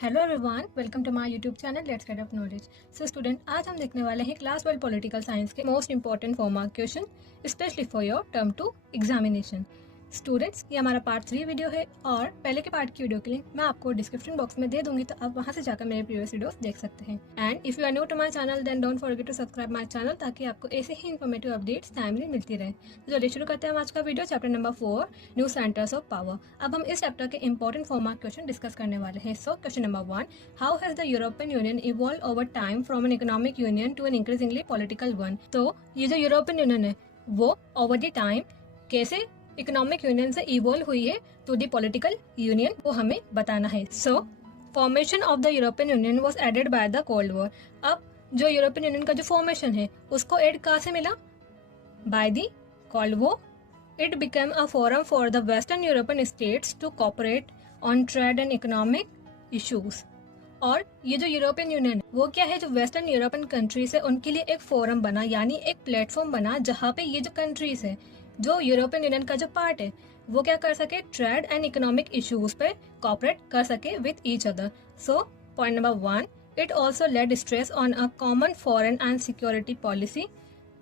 Hello everyone, welcome to my YouTube channel let's get up knowledge. So student, आज हम देखने वाले हैं क्लास 12 पॉलिटिकल साइंस के most important 4 mark question specially for your term 2 examination. Students, ये हमारा part 3 video है और पहले के पार्ट की वीडियो के लिंक मैं आपको डिस्क्रिप्शन बॉक्स में दे दूंगी, तो आप वहां से जाकर मेरे प्रीवियस वीडियोस देख सकते हैं। And if you are new to my channel then don't forget to subscribe my channel, ताकि आपको ऐसे ही इन्फॉर्मेटिव अपडेट्स टाइमली मिलती रहे। तो चलिए शुरू करते हैं हम आज का video, chapter number 4, new centres of power. अब हम इस चैप्टर के इंपॉर्टेंट 4 मार्क क्वेश्चन डिस्कस करने वाले हैं। So question number 1, how has the European Union evolve over time from an economic union to an increasingly political one. तो ये जो यूरोपियन यूनियन है वो ओवर द टाइम कैसे इकोनॉमिक यूनियन से इवॉल्व हुई है टू द पॉलिटिकल यूनियन, वो हमें बताना है। So formation of the European Union was aided by the cold war. अब जो यूरोपियन यूनियन का जो फॉर्मेशन है उसको एड कहाँ से मिला? By the cold war. It became a forum for the western European states to cooperate on trade and economic issues. और ये जो यूरोपियन यूनियन है वो क्या है, जो वेस्टर्न यूरोपियन कंट्रीज है उनके लिए एक फोरम बना, यानी एक प्लेटफॉर्म बना जहाँ पे ये जो कंट्रीज है, जो यूरोपियन यूनियन का जो पार्ट है, वो क्या कर सके, ट्रेड एंड इकोनॉमिक इश्यूज पे कोऑपरेट कर सके with each other. So point number 1, it also laid stress on a common foreign and security policy,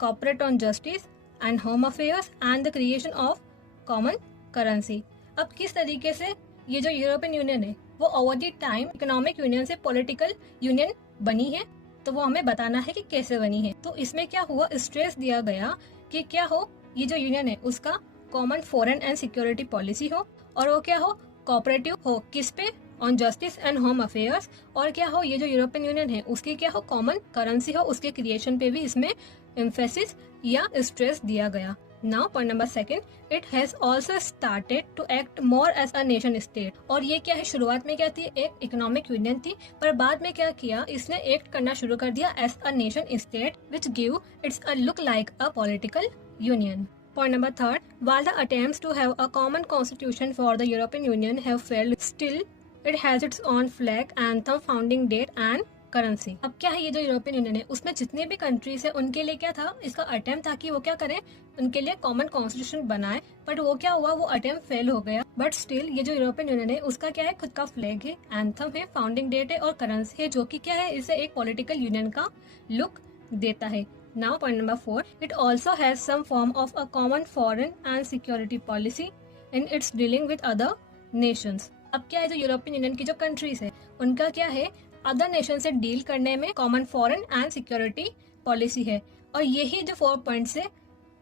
cooperate on justice and home affairs and the creation of common currency. अब किस तरीके से ये जो European Union है वो over the time economic union से political union बनी है, तो वो हमें बताना है कि कैसे बनी है। तो इसमें क्या हुआ, स्ट्रेस दिया गया कि क्या हो, ये जो यूनियन है उसका common foreign and security policy हो, और वो क्या हो, कोऑपरेटिव हो, किस पे, on justice and home affairs, और क्या हो, ये जो यूरोपियन यूनियन है उसकी क्या हो, कॉमन करेंसी हो, उसके क्रिएशन पे भी इसमें एम्फेसिस या स्ट्रेस दिया गया। Now point number 2, it has also started to act more as a nation state। और ये क्या है, शुरुआत में क्या थी, एक इकोनॉमिक यूनियन थी, पर बाद में क्या किया, इसने एक्ट करना शुरू कर दिया as a nation state which give its a look like a political union। Point number 3, while the attempts to have a common constitution for the European Union have failed, still it has its own flag, anthem, founding date and currency. अब क्या है, ये जो European Union है उसमें जितने भी countries है उनके लिए क्या था, इसका अटेम्प्ट था कि वो क्या करें, उनके लिए कॉमन कॉन्स्टिट्यूशन बनाए, बट वो क्या हुआ, वो अटेम्प्ट फेल हो गया। बट स्टिल ये जो यूरोपियन यूनियन है उसका क्या है, खुद का फ्लैग है, एंथम है, फाउंडिंग डेट है और करेंसी है, जो कि क्या है, इसे एक पॉलिटिकल यूनियन का लुक देता है। Now point number 4, it also has some form of a common foreign and security policy in its dealing with other nations. अब क्या है, जो यूरोपियन यूनियन की जो कंट्रीज है उनका क्या है, अदर नेशन से डील करने में common foreign and security policy है। और यही जो 4 पॉइंट्स है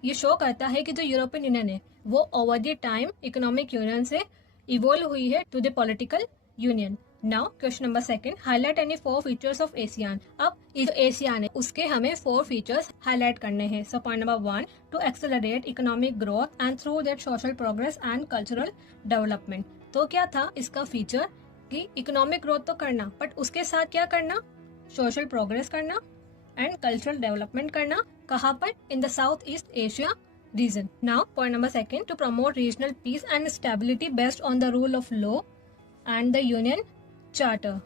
ये शो करता है कि जो यूरोपियन यूनियन है वो over the time economic union से इवॉल्व हुई है to the political union. Now question number 2, highlight any 4 features of ASEAN. अब ये जो एशियान है उसके हमें 4 फीचर्स हाईलाइट करने हैं। So point number 1, to accelerate economic growth and through that social progress and cultural development. तो क्या था इसका फीचर कि इकोनॉमिक ग्रोथ तो करना, बट उसके साथ क्या करना, सोशल प्रोग्रेस करना एंड कल्चरल डेवलपमेंट करना। कहाँ पर, in the south east Asia region. Now point number 2, to promote regional peace and stability based on the rule of law and the union charter.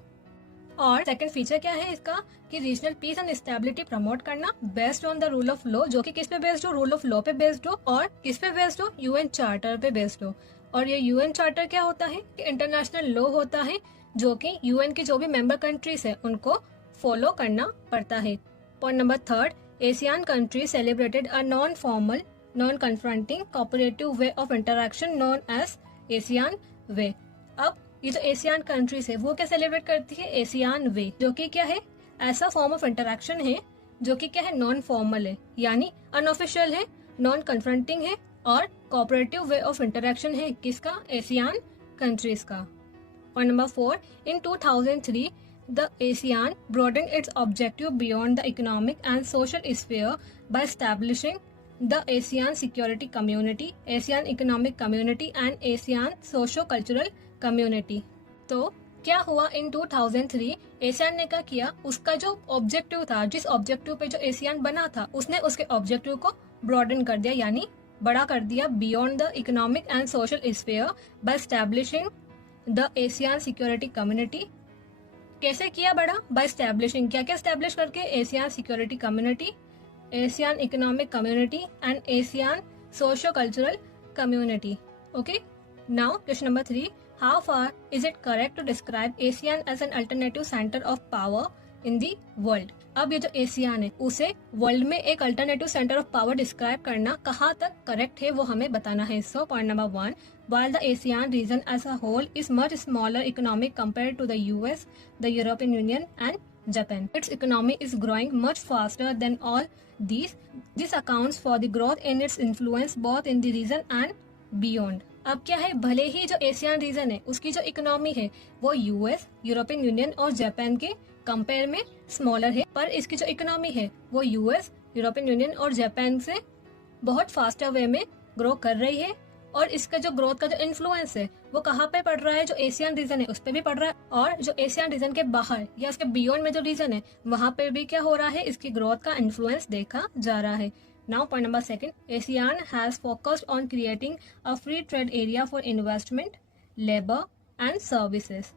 और second feature क्या है इसका, कि regional peace and stability promote करना based on the rule of law, जो कि किस पे बेस्ड हो, रूल ऑफ लॉ पे बेस्ड हो, और किस पे बेस्ड हो, यूएन चार्टर पे बेस्ड हो। और ये यूएन चार्टर क्या होता है, कि इंटरनेशनल लॉ होता है जो कि यूएन की जो भी मेंबर कंट्रीज है उनको फॉलो करना पड़ता है। Point number 3, ASEAN country celebrated a non formal, non confronting, cooperative way of interaction known as ASEAN way. अब ये जो एशियन कंट्रीज है वो क्या सेलिब्रेट करती है, एशियन वे, जो कि क्या है, ऐसा फॉर्म ऑफ इंटरेक्शन है जो कि क्या है, नॉन फॉर्मल है, यानी अनऑफिशियल है, नॉन कन्फ्रंटिंग है और कोऑपरेटिव वे ऑफ इंटरेक्शन है, किसका, एशियन कंट्रीज का। Point number 4, in 2003 the Asian broadened its objective beyond the economic and social sphere by establishing the ASEAN Security Community, ASEAN Economic Community and ASEAN Socio-Cultural Community। तो क्या हुआ, इन 2003 Asian ने क्या किया, उसका जो ऑब्जेक्टिव था, जिस ऑब्जेक्टिव पे जो एशियन बना था, उसने उसके ऑब्जेक्टिव को ब्रॉडन कर दिया, यानी बड़ा कर दिया, beyond the economic and social sphere by establishing the Asian security community. कैसे किया बड़ा, बाय एस्टैब्लिशिंग, क्या क्या एस्टैब्लिश करके, Asian security community, Asian economic community and Asian socio cultural community. Okay, now question number 3, how far is it correct to describe ASEAN as an alternative centre of power in the world. अब ये जो ASEAN है उसे world में एक alternative centre of power describe करना कहाँ तक करेक्ट है वो हमें बताना है। So point number 1, while the ASEAN region as a whole is much smaller economic compared to the US, the European Union and Japan. Its economy is growing much faster than all these. This accounts for the growth in its influence both in the region and beyond. अब क्या है, भले ही जो Asian region है उसकी जो economy है वो यूएस, यूरोपियन यूनियन और जापान के कंपेयर में स्मॉलर है, पर इसकी जो इकोनॉमी है वो यूएस, यूरोपियन यूनियन और जापान से बहुत फास्टर वे में ग्रो कर रही है। और इसका जो ग्रोथ का जो इन्फ्लुएंस है वो कहाँ पे पड़ रहा है, जो एशियन रीजन है उस पे भी पड़ रहा है, और जो एशियन रीजन के बाहर या उसके बियॉन्ड में जो रीजन है वहाँ पे भी क्या हो रहा है, इसकी ग्रोथ का इन्फ्लुएंस देखा जा रहा है। Now point number 2, ASEAN has focused on creating a free trade area for investment, labor and services.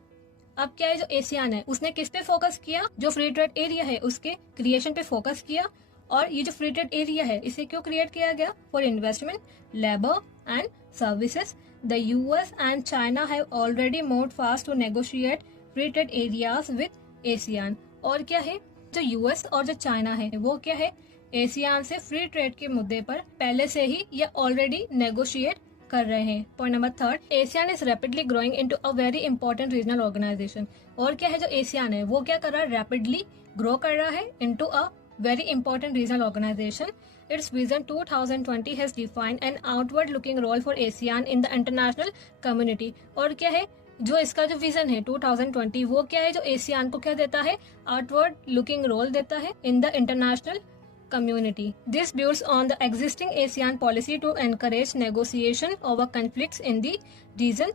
अब क्या है, जो एशियान है उसने किस पे फोकस किया, जो फ्री ट्रेड एरिया है उसके क्रिएशन पे फोकस किया। और ये जो फ्री ट्रेड एरिया है इसे क्यों क्रिएट किया गया, for investment, labour and services. The US and China have already moved fast to negotiate free trade areas with ASEAN. और क्या है, जो यूएस और जो चाइना है वो क्या है, एशियान से फ्री ट्रेड के मुद्दे पर पहले से ही या ऑलरेडी नेगोशिएट कर रहे हैं। Point number 3, ASEAN is rapidly growing into a very important regional organisation. और क्या है, जो एशियान है वो क्या कर रहा है, रैपिडली ग्रो कर रहा है into a very important regional organization. Its vision 2020 has defined an outward-looking role for ASEAN in the international community. और क्या है, जो इसका जो विजन है 2020 वो क्या है, जो एशियान को क्या देता है, आउटवर्ड लुकिंग रोल देता है in the international community. This builds on the existing ASEAN policy to encourage negotiation over conflicts in the region.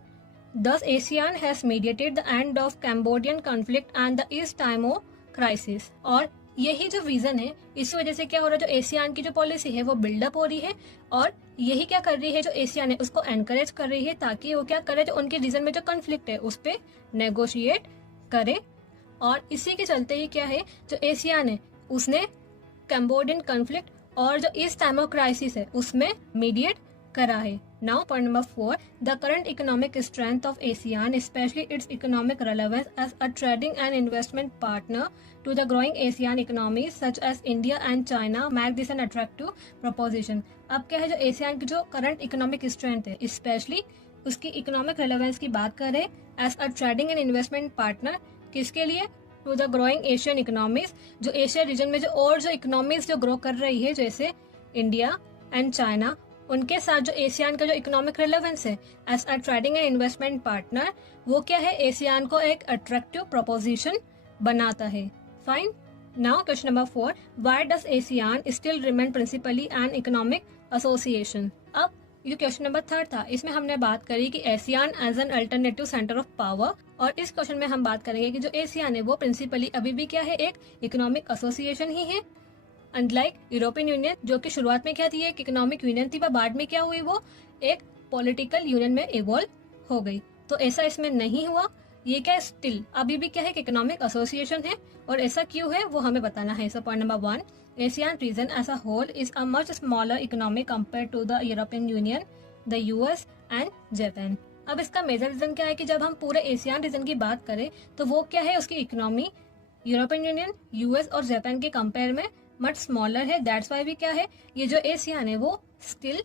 Thus, ASEAN has mediated the end of Cambodian conflict and the East Timor crisis. और यही जो vision है इस वजह से क्या हो रहा है, जो एशियान की जो पॉलिसी है वो बिल्डअप हो रही है, और यही क्या कर रही है, जो एशियान है उसको एनकरेज कर रही है ताकि वो क्या करे, जो उनके रीजन में जो कॉन्फ्लिक्ट है उस पे नेगोशिएट करे। और इसी के चलते ही क्या है, जो एशियान है उसने कैम्बोडियन कॉन्फ्लिक्ट और जो ईस्ट टाइमर क्राइसिस है उसमें मीडिएट करा है। Now point number 4, the current economic strength of ASEAN, especially its economic relevance as a trading and investment partner to the growing ASEAN economies such as India and China, make this an attractive proposition. अब क्या है, जो ASEAN की जो current economic strength है, specially उसकी economic relevance की बात करें as a trading and investment partner, किसके लिए, to the growing Asian economies, जो एशिया रीजन में जो और जो इकोनॉमीज जो ग्रो कर रही है जैसे इंडिया एंड चाइना, उनके साथ जो एशियान का जो इकोनॉमिक रेलेवेंस है as a trading and investment partner, वो क्या है, एशियान को एक अट्रैक्टिव प्रोपोजिशन बनाता है। Fine. Now question number 4, why does ASEAN still remain principally an economic association. अब ये क्वेश्चन नंबर 3 था, इसमें हमने बात करी कि ASEAN as an alternative centre of power, और इस क्वेश्चन में हम बात करेंगे कि जो एशियान है वो प्रिंसिपली अभी भी क्या है, एक इकोनॉमिक एसोसिएशन ही है। अनलाइक यूरोपियन यूनियन जो कि शुरुआत में क्या थी, एक इकोनॉमिक यूनियन थी, पर बाद में क्या हुई, वो एक पॉलिटिकल यूनियन में इवॉल्व हो गई। तो ऐसा इसमें नहीं हुआ, ये क्या स्टिल अभी भी क्या है, इकोनॉमिक एसोसिएशन है। और ऐसा क्यों है वो हमें बताना है। So point number 1, Asian region as a whole is a much smaller economy compare to the European Union, the US and Japan. अब इसका मेजर रीजन क्या है कि जब हम पूरे एशियन रीजन की बात करें तो वो क्या है, उसकी इकोनॉमी यूरोपियन यूनियन, यूएस और जापान के कंपेयर में मच स्मॉलर है। दैट्स वाई भी क्या है, ये जो एशियन है वो स्टिल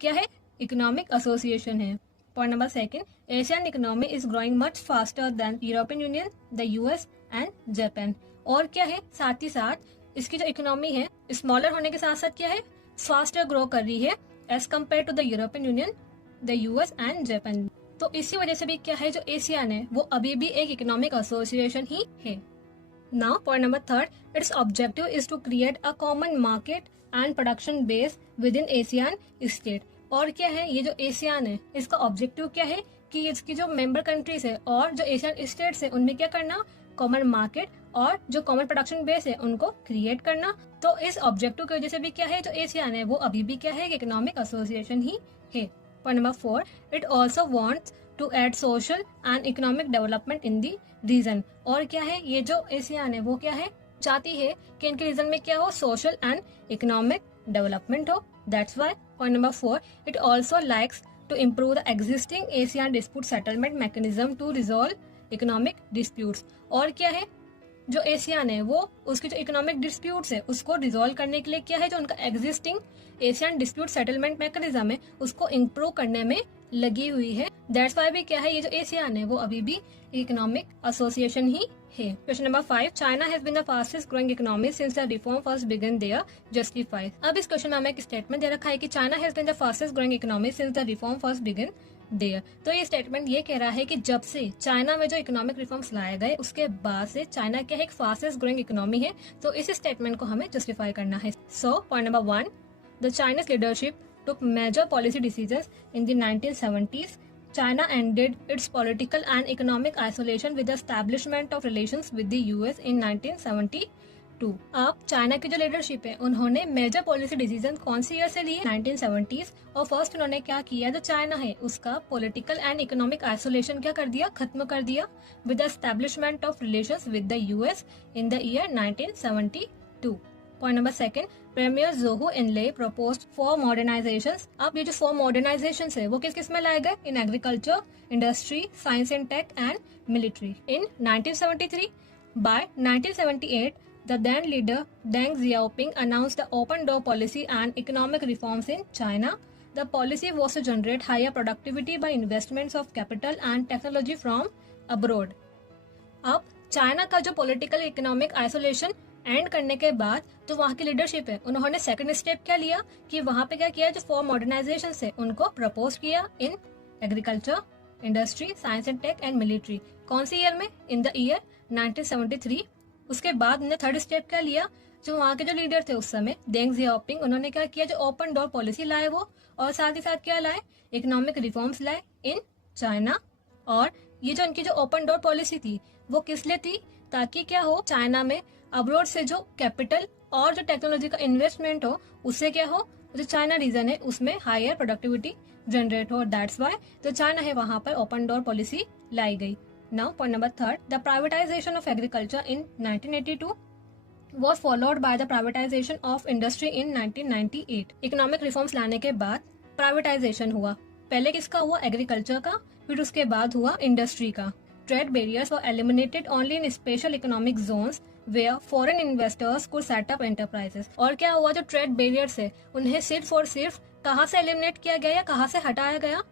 क्या है, इकोनॉमिक एसोसिएशन है। Point number 2, Asian economy is growing much faster than European Union, the US and Japan. और क्या है, साथ ही साथ इसकी जो इकोनॉमी है स्मॉलर होने के साथ साथ क्या है, फास्टर ग्रो कर रही है as compare to the European Union, the US and Japan. तो इसी वजह से भी क्या है, जो एशियन है वो अभी भी एक इकोनॉमिक एसोसिएशन ही है। Now point number 3, its objective is to create a common market and production base within ASEAN state. और क्या है, ये जो एशियन है इसका ऑब्जेक्टिव क्या है कि इसकी जो मेंबर कंट्रीज है और जो एशियन स्टेट्स है उनमें क्या करना, कॉमन मार्केट और जो कॉमन प्रोडक्शन बेस है उनको क्रिएट करना। तो इस ऑब्जेक्टिव की वजह से भी क्या है, जो एशियन है वो अभी भी क्या है, एक इकोनॉमिक एसोसिएशन ही है। Point number 4, it also wants to aid social and economic development in the region. और क्या है, ये जो एशियन है वो क्या है, चाहती है कि इनके रीजन में क्या हो, सोशल एंड इकोनॉमिक डेवलपमेंट हो। That's why point number 4, it also likes to improve the existing ASEAN dispute settlement mechanism to resolve economic disputes। और क्या है, जो एशियान है वो उसके जो इकोनॉमिक डिस्प्यूट्स है उसको रिजॉल्व करने के लिए क्या है, जो उनका existing Asian dispute settlement mechanism है उसको इम्प्रूव करने में लगी हुई है। दैट्स वाई भी क्या है, ये जो एशियान है वो अभी भी इकोनॉमिक एसोसिएशन ही है। Question number 5, China has been the fastest growing economy since the reform first began there, justify. अब इस क्वेश्चन में हमें एक स्टेटमेंट दे रखा है कि China has been the fastest growing economy since the reform first began there. तो ये स्टेटमेंट ये कह रहा है कि जब से चाइना में जो इकोनॉमिक रिफॉर्म्स लाए गए उसके बाद से चाइना क्या है, एक फास्टेस्ट ग्रोइंग इकोनॉमी है। तो इस स्टेटमेंट को हमें जस्टिफाई करना है। So point number 1, the Chinese leadership took major policy decisions in the 1970s. China ended its political and economic isolation with the establishment of relations with the US in 1972. अब China की जो leadership है उन्होंने major policy decision कौन सी year से लिए, 1970s। और फर्स्ट उन्होंने क्या किया, जो चाइना है उसका पॉलिटिकल एंड इकोनॉमिक आइसोलेशन क्या कर दिया, खत्म कर दिया, with the establishment of relations with the US in the year 1972। Point number 2, premier Zhou Enlai proposed 4 modernizations। अब ये जो 4 modernizations है वो किस किस में लाए गए, in agriculture, industry, science and tech and military in 1973। By 1978 the then leader Deng Xiaoping announced the open door policy and economic reforms in China. The policy was to generate higher productivity by investments of capital and technology from abroad। अब China का जो political economic isolation and करने के बाद तो वहाँ की leadership है उन्होंने सेकंड स्टेप क्या लिया कि वहाँ पे क्या किया, जो 4 मॉडर्नाइजेशन है उनको प्रपोज किया in agriculture, industry, science and tech and military. कौन सी ईयर में, इन द ईयर 1973। उसके बाद उन्होंने थर्ड स्टेप क्या लिया, जो वहाँ के जो लीडर थे उस समय डेंग जियाओपिंग, उन्होंने क्या किया, जो ओपन डोर पॉलिसी लाए वो, और साथ ही साथ क्या लाए, इकोनॉमिक रिफॉर्म्स लाए इन चाइना। और ये जो उनकी जो ओपन डोर पॉलिसी थी वो किस लिए थी, ताकि क्या हो, चाइना में अब्रोड से जो कैपिटल और जो टेक्नोलॉजी का इन्वेस्टमेंट हो उससे क्या हो, जो चाइना रीजन है उसमें हायर प्रोडक्टिविटी जनरेट हो। दैट्स वाई जो चाइना है वहां पर ओपन डोर पॉलिसी लाई गई। Now point number 3, the privatisation of agriculture in 1982 was followed by the privatization of industry in 1998। Economic reforms लाने के बाद प्राइवेटाइजेशन हुआ, पहले किसका हुआ, एग्रीकल्चर का, फिर उसके बाद हुआ इंडस्ट्री का। Trade barriers were eliminated only in special economic Jones where foreign investors could set up enterprises। और क्या हुआ, जो ट्रेड बैरियर्स है उन्हें सिर्फ और सिर्फ कहाँ से एलिमिनेट किया गया या कहाँ से हटाया गया,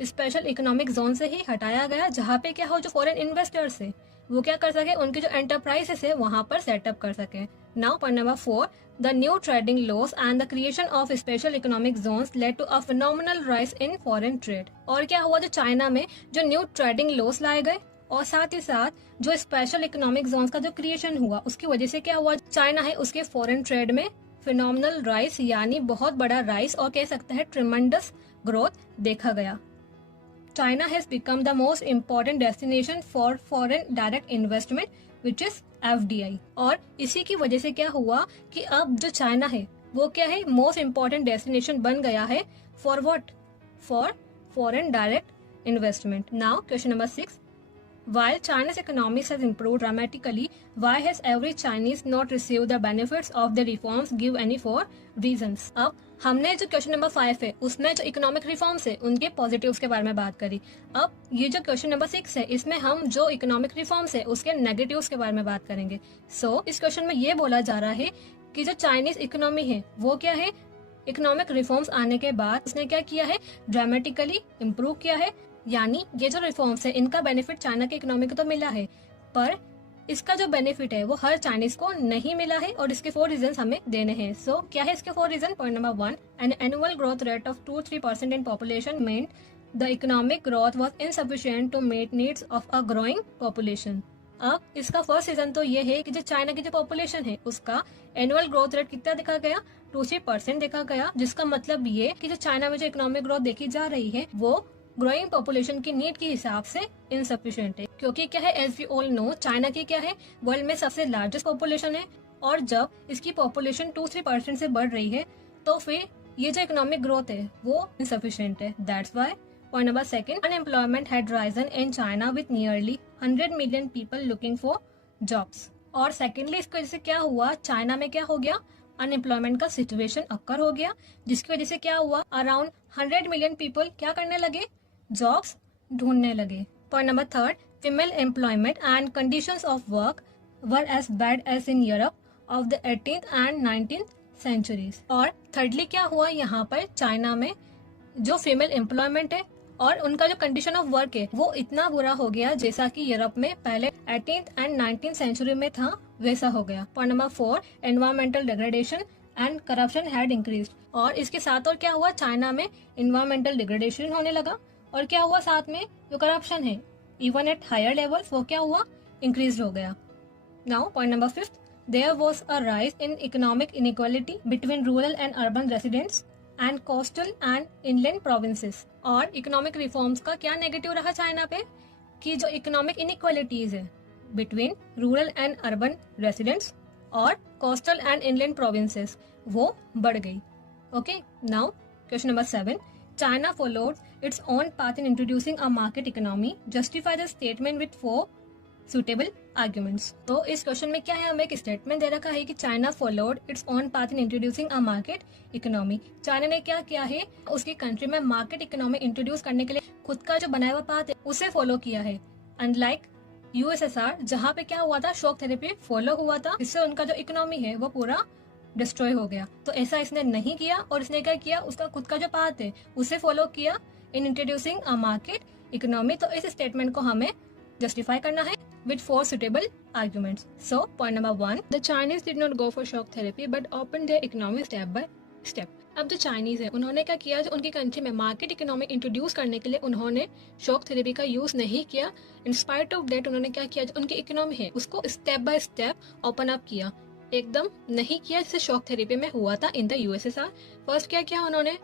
स्पेशल इकोनॉमिक जोन से ही हटाया गया, जहाँ पे क्या हो, जो फॉरेन इन्वेस्टर्स है वो क्या कर सके, उनकी जो एंटरप्राइजेस है वहां पर सेटअप कर सके। Now point number 4, the new trading loss and the creation of special economic zones led to a phenomenal rise in foreign trade. और क्या हुआ, जो चाइना में जो न्यू ट्रेडिंग लॉस लाए गए और साथ ही साथ जो स्पेशल इकोनॉमिक जोन्स का जो क्रिएशन हुआ उसकी वजह से क्या हुआ, चाइना है उसके फॉरेन ट्रेड में फिनोमिनल राइज यानी बहुत बड़ा राइज और कह सकते हैं ट्रिमेंडस ग्रोथ देखा गया। China has become the most important destination for foreign direct investment which is FDI। और इसी की वजह से क्या हुआ कि अब जो चाइना है वो क्या है, मोस्ट इम्पोर्टेंट डेस्टिनेशन बन गया है for what, for foreign direct investment. Now question number 6, while China's economy has improved dramatically, why has every Chinese not received the benefits of the reforms? Give any 4 reasons। अब हमने जो question number 5 है उसमें जो economic reforms है उनके positives के बारे में बात करी। अब ये जो क्वेश्चन नंबर 6 है इसमें हम जो इकोनॉमिक रिफॉर्म्स है उसके नेगेटिव्स के बारे में बात करेंगे। सो इस क्वेश्चन में ये बोला जा रहा है कि जो चाइनीज इकोनॉमी है वो क्या है, इकोनॉमिक रिफॉर्म्स आने के बाद उसने क्या किया है, ड्रामेटिकली इम्प्रूव किया है। यानी ये जो रिफॉर्म्स है इनका बेनिफिट चाइना के इकोनॉमी को तो मिला है, पर इसका जो बेनिफिट है वो हर चाइनीज को नहीं मिला है, और इसके 4 रीजन हमें देने हैं। सो क्या है इसके 4 reason. Point number 1, an annual growth rate of 2-3% in population meant the economic growth was insufficient to meet needs of a growing population. अब इसका फर्स्ट रीजन तो ये है कि जो चाइना की जो पॉपुलेशन है उसका एनुअल ग्रोथ रेट कितना देखा गया, 2-3% देखा गया, जिसका मतलब ये कि जो चाइना में जो इकोनॉमिक ग्रोथ देखी जा रही है वो ग्रोइंग पॉपुलेशन की नीड के हिसाब से इनसफिशिएंट है। क्योंकि क्या है, as we all know, China की क्या है, वर्ल्ड में सबसे लार्जेस्ट पॉपुलेशन है, और जब इसकी पॉपुलेशन 2-3% से बढ़ रही है तो फिर ये जो इकोनॉमिक ग्रोथ है वो इनसफिशिएंट है। That's why point number 2, unemployment had risen in China with nearly 100 million people looking for jobs. और सेकेंडली इसकी वजह से क्या हुआ, चाइना में क्या हो गया, अनएम्प्लॉयमेंट का सिचुएशन अक्कर हो गया, जिसकी वजह से क्या हुआ, अराउंड 100 मिलियन पीपल क्या करने लगे, जॉब्स ढूंढने लगे। Point number third, female employment and conditions of work were as bad as in Europe of the 18th and 19th centuries. और थर्डली क्या हुआ, यहाँ पर चाइना में जो फीमेल एम्प्लॉयमेंट है और उनका जो कंडीशन ऑफ वर्क है वो इतना बुरा हो गया जैसा कि यूरोप में पहले 18th एंड 19th सेंचुरी में था वैसा हो गया। Point number 4, environmental degradation and corruption had increased. और इसके साथ और क्या हुआ, चाइना में एनवायरमेंटल डिग्रेडेशन होने लगा और क्या हुआ, साथ में जो करप्शन है इवन एट हायर लेवल्स वो क्या हुआ, इंक्रीज हो गया। Now point number 5, there was a rise in economic inequality between rural and urban residents and coastal and inland provinces. और इकोनॉमिक रिफॉर्म्स का क्या नेगेटिव रहा चाइना पे, कि जो इकोनॉमिक इनइक्वालिटीज है between rural and urban residents और coastal and inland provinces वो बढ़ गई। Okay, now question number 7, China followed its own path in introducing a market economy, justify the statement with 4 suitable arguments. तो इस question में क्या है, हमें एक स्टेटमेंट दे रखा है कि China followed its own path in introducing a market economy. China ने क्या किया है, उसकी कंट्री में मार्केट इकोनॉमी इंट्रोड्यूस करने के लिए खुद का जो बनाया हुआ पाथ है उसे फॉलो किया है। अनलाइक यूएसएसआर जहाँ पे क्या हुआ था, शॉक थेरेपी फॉलो हुआ था, इससे उनका जो इकोनॉमी है वो पूरा डिस्ट्रॉय हो गया। तो ऐसा इसने नहीं किया और इसने क्या किया, उसका खुद का जो पाथ है उसे फॉलो किया इन इंट्रोड्यूसिंग अ मार्केट इकोनॉमी। तो इस स्टेटमेंट को हमें जस्टिफाई करना है with 4 suitable arguments. So, point number 1, the Chinese did not go for shock therapy but opened their economy step by step. अब जो चाइनीज है उन्होंने क्या किया, जो उनकी कंट्री में मार्केट इकोनॉमी इंट्रोड्यूस करने के लिए उन्होंने शॉक थेरेपी का यूज नहीं किया। इन स्पाइट ऑफ दैट उन्होंने क्या किया, जो उनकी इकोनॉमी है उसको step by step open up किया, एकदम नहीं किया जैसे शॉक थेरेपी में हुआ था इन द यूएसएसआर। फर्स्ट क्या किया उन्होंने,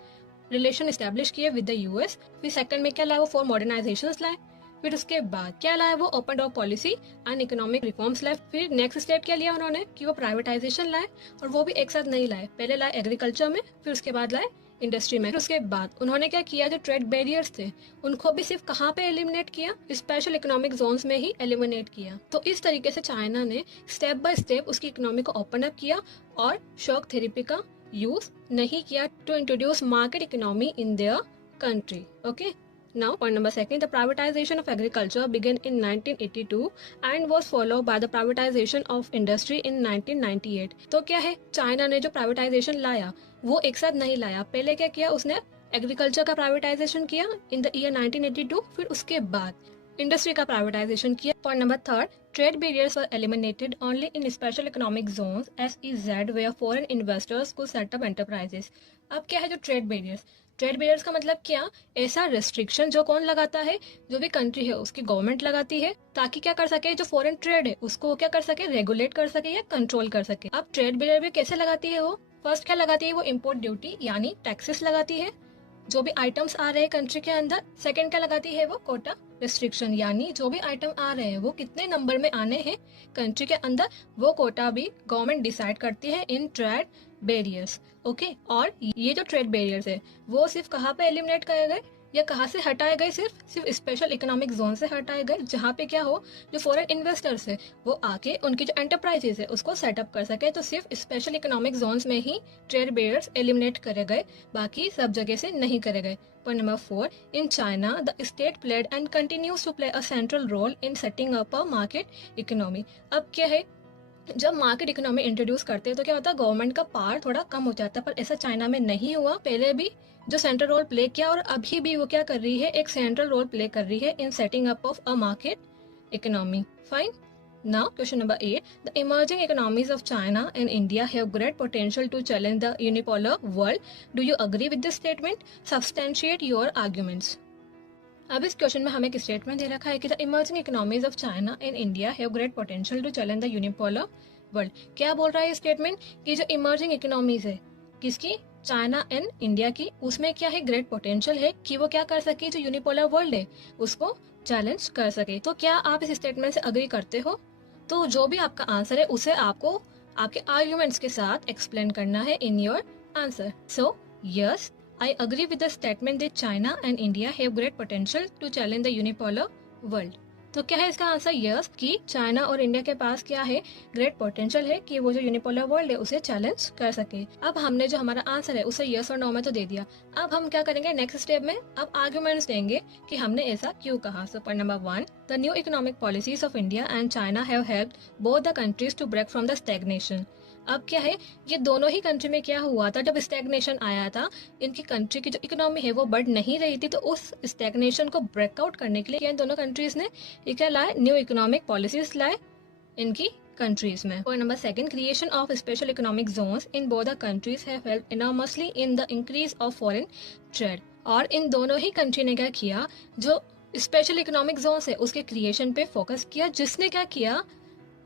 रिलेशन एस्टेब्लिश किए विद द यूएस। फिर सेकंड में क्या लाया, वो 4 मॉडर्नाइजेशंस लाए। फिर उसके बाद क्या लाया, वो open door policy and economic reforms लाए। फिर नेक्स्ट स्टेप क्या लिया उन्होंने, कि वो प्राइवेटाइजेशन लाए, और वो भी एक साथ नहीं लाए, पहले लाए एग्रीकल्चर में, फिर उसके बाद लाए इंडस्ट्री में। फिर उसके बाद उन्होंने क्या किया, जो ट्रेड बैरियर्स थे उनको भी सिर्फ कहाँ पे एलिमिनेट किया, स्पेशल इकोनॉमिक जोन्स में ही एलिमिनेट किया। तो इस तरीके से चाइना ने स्टेप बाय स्टेप उसकी इकोनॉमी को ओपन अप किया और शॉक थेरेपी का यूज नहीं किया to introduce market economy in their country. Okay, now point number 2, the privatization of agriculture began in 1982 and was followed by the privatization of industry in 1998. तो क्या है, China ने जो प्राइवेटाइजेशन लाया वो एक साथ नहीं लाया, पहले क्या किया, उसने एग्रीकल्चर का प्राइवेटाइजेशन किया इन द ईयर 1982, फिर उसके बाद इंडस्ट्री का प्राइवेटाइजेशन किया। Point number 3, trade barriers were eliminated only in special economic zones SEZ where foreign investors को सेट अप एंटरप्राइजेस। अब क्या है जो ट्रेड बैरियर्स का मतलब क्या, ऐसा रेस्ट्रिक्शन जो कौन लगाता है, जो भी कंट्री है उसकी गवर्नमेंट लगाती है, ताकि क्या कर सके, जो फॉरेन ट्रेड है उसको क्या कर सके, रेगुलेट कर सके या कंट्रोल कर सके। अब ट्रेड बैरियर भी कैसे लगाती है, वो फर्स्ट क्या लगाती है, वो इम्पोर्ट ड्यूटी यानी टैक्सेस लगाती है जो भी आइटम्स आ रहे हैं कंट्री के अंदर। सेकंड क्या लगाती है, वो कोटा रिस्ट्रिक्शन, यानी जो भी आइटम आ रहे हैं वो कितने नंबर में आने हैं कंट्री के अंदर, वो कोटा भी गवर्नमेंट डिसाइड करती है इन ट्रेड बैरियर्स। ओके, और ये जो ट्रेड बैरियर्स है वो सिर्फ कहाँ पे एलिमिनेट करे गए या कहाँ से हटाए गए, सिर्फ स्पेशल इकोनॉमिक जोन से हटाए गए, जहाँ पे क्या हो, जो फॉरेन इन्वेस्टर्स है वो आके उनकी जो एंटरप्राइजेस है उसको सेटअप कर सके। तो सिर्फ स्पेशल इकोनॉमिक जोन्स में ही ट्रेड बैरियर्स एलिमिनेट करे गए, बाकी सब जगह से नहीं करे गए। Point number 4, in China the state played and continues to play a central role in setting up a market economy. अब क्या है, जब मार्केट इकोनॉमी इंट्रोड्यूस करते हैं तो क्या होता है, गवर्नमेंट का पावर थोड़ा कम हो जाता है, पर ऐसा चाइना में नहीं हुआ। पहले भी जो सेंट्रल रोल प्ले किया और अभी भी वो क्या कर रही है, एक सेंट्रल रोल प्ले कर रही है in setting up of a market economy. Fine, now question number 8, the emerging economies of China and India have great potential to challenge the unipolar world, do you agree with this statement, substantiate your arguments. अब इस question में हमें एक statement दे रखा है कि the emerging economies of China and India have great potential to challenge the unipolar world. क्या बोल रहा है ये स्टेटमेंट, कि जो इमर्जिंग इकोनॉमीज है किसकी, चाइना एंड इंडिया की, उसमें क्या है, ग्रेट पोटेंशियल है कि वो क्या कर सके, जो यूनिपोलर वर्ल्ड है उसको चैलेंज कर सके। तो क्या आप इस स्टेटमेंट से अग्री करते हो? तो जो भी आपका आंसर है उसे आपको आपके आर्ग्यूमेंट्स के साथ एक्सप्लेन करना है in your answer. So yes, I agree with the statement that China and India have great potential to challenge the unipolar world. तो क्या है इसका आंसर? यस, कि चाइना और इंडिया के पास क्या है? ग्रेट पोटेंशियल है कि वो जो यूनिपोलर वर्ल्ड है उसे चैलेंज कर सके। अब हमने जो हमारा आंसर है उसे यस और नो में तो दे दिया। अब हम क्या करेंगे नेक्स्ट स्टेप में? अब आर्ग्यूमेंट्स देंगे कि हमने ऐसा क्यों कहा। So point number 1, the new economic policies of India and China have helped both the countries to break from the stagnation. अब क्या है, ये दोनों ही कंट्री में क्या हुआ था, जब स्टैग्नेशन आया था, इनकी कंट्री की जो इकोनॉमी है वो बढ़ नहीं रही थी, तो उस स्टैग्नेशन को ब्रेकआउट करने के लिए इन दोनों कंट्रीज ने ये क्या लाए? न्यू इकोनॉमिक पॉलिसीज लाए इनकी कंट्रीज में। Point number 2, creation of special economic Jones in both the countries have helped enormously in the increase of foreign trade. और इन दोनों ही कंट्री ने क्या किया, जो स्पेशल इकोनॉमिक जोन्स है उसके क्रिएशन पे फोकस किया, जिसने क्या किया,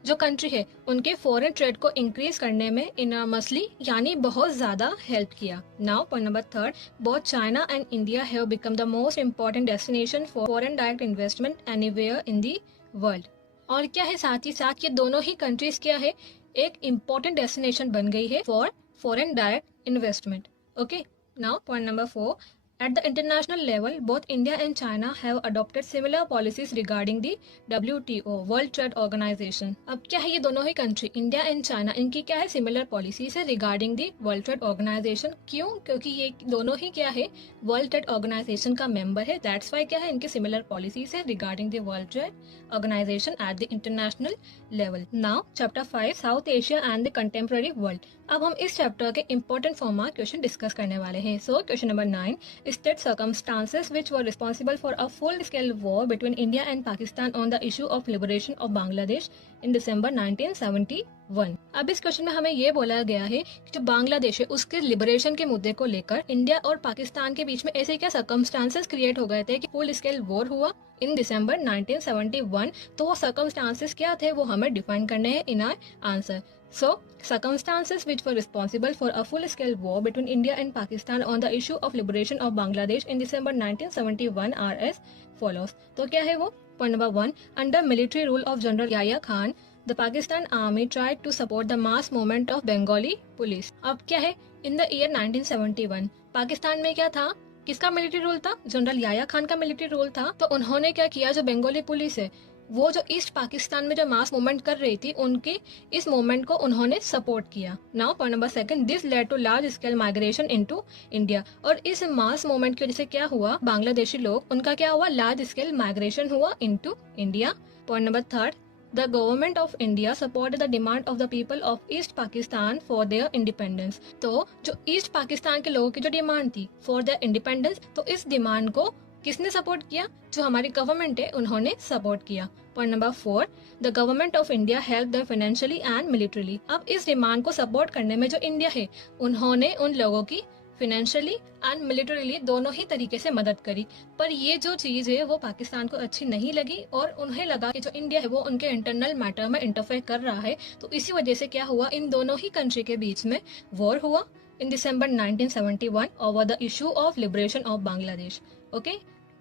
जो कंट्री है उनके फॉरेन ट्रेड को इंक्रीज करने में इनॉर्मसली यानी बहुत ज्यादा हेल्प किया। Now point number 3, both China and India have become the most important destination for foreign direct investment anywhere in the world. और क्या है, साथ ही साथ ये दोनों ही कंट्रीज क्या है, एक इम्पोर्टेंट डेस्टिनेशन बन गई है for foreign direct investment. Okay, now point number 4, at the international level, both India and China have adopted similar policies regarding the WTO, World Trade Organization. अब क्या है, ये दोनों ही कंट्री इंडिया एंड चाइना, इनकी क्या है, सिमिलर पॉलिसीज है regarding the world trade organisation. क्यों? क्योंकि ये दोनों ही क्या है, वर्ल्ड ट्रेड ऑर्गेनाइजेशन का मेंबर है। दैट्स वाई क्या है, इनकी सिमिलर पॉलिसीज है regarding the world trade organisation at the international level. Now chapter 5, south Asia and the contemporary world. अब हम इस चैप्टर के इंपॉर्टेंट फॉर्मा क्वेश्चन डिस्कस करने वाले हैं। So question number 9, state circumstances which were responsible for a full-scale war between India and Pakistan on the issue of liberation of Bangladesh in December 1971। अब इस क्वेश्चन में हमें ये बोला गया है कि जो बांग्लादेश है उसके लिबरेशन के मुद्दे को लेकर इंडिया और पाकिस्तान के बीच में ऐसे क्या सर्कमस्टांसेस क्रिएट हो गए थे कि फुल स्केल वॉर हुआ इन दिसंबर 1971। तो वो सर्कमस्टांसेस क्या थे वो हमें डिफाइन करने हैं इन our answer. So, circumstances which were responsible for a full-scale war between India and Pakistan on the issue of liberation of Bangladesh in December 1971 are as follows। तो क्या है वो? Point number 1, under military rule of General Yahya Khan, the Pakistan army tried to support the mass movement of Bengali police। अब क्या है, in the year 1971 Pakistan में क्या था, किसका मिलिट्री रूल था? जनरल याह्या खान का मिलिट्री रूल था। तो उन्होंने क्या किया, जो बंगाली पुलिस है वो जो ईस्ट पाकिस्तान में जो मास मूवमेंट कर रही थी उनके इस मूवमेंट को उन्होंने सपोर्ट किया। Now point number 2, this led to large scale migration into India. और इस मास मूवमेंट की वजह से क्या हुआ, बांग्लादेशी लोग उनका क्या हुआ, लार्ज स्केल माइग्रेशन हुआ into India. Point number 3, The government of India supported the demand of the people of East Pakistan for their independence। तो जो ईस्ट पाकिस्तान के लोगों की जो डिमांड थी फॉर देयर इंडिपेंडेंस, तो इस डिमांड को किसने सपोर्ट किया? जो हमारी गवर्नमेंट है उन्होंने सपोर्ट किया। Point number 4, the government of India help them financially and militarily. अब इस डिमांड को सपोर्ट करने में जो इंडिया है उन्होंने उन लोगों की फाइनेंशियली एंड मिलिटरीली दोनों ही तरीके से मदद करी। पर ये जो चीज है वो पाकिस्तान को अच्छी नहीं लगी और उन्हें लगा कि जो इंडिया है वो उनके इंटरनल मैटर में इंटरफेयर कर रहा है। तो इसी वजह से क्या हुआ, इन दोनों ही कंट्री के बीच में वॉर हुआ इन दिसंबर 1971 over the issue of liberation of Bangladesh. Okay,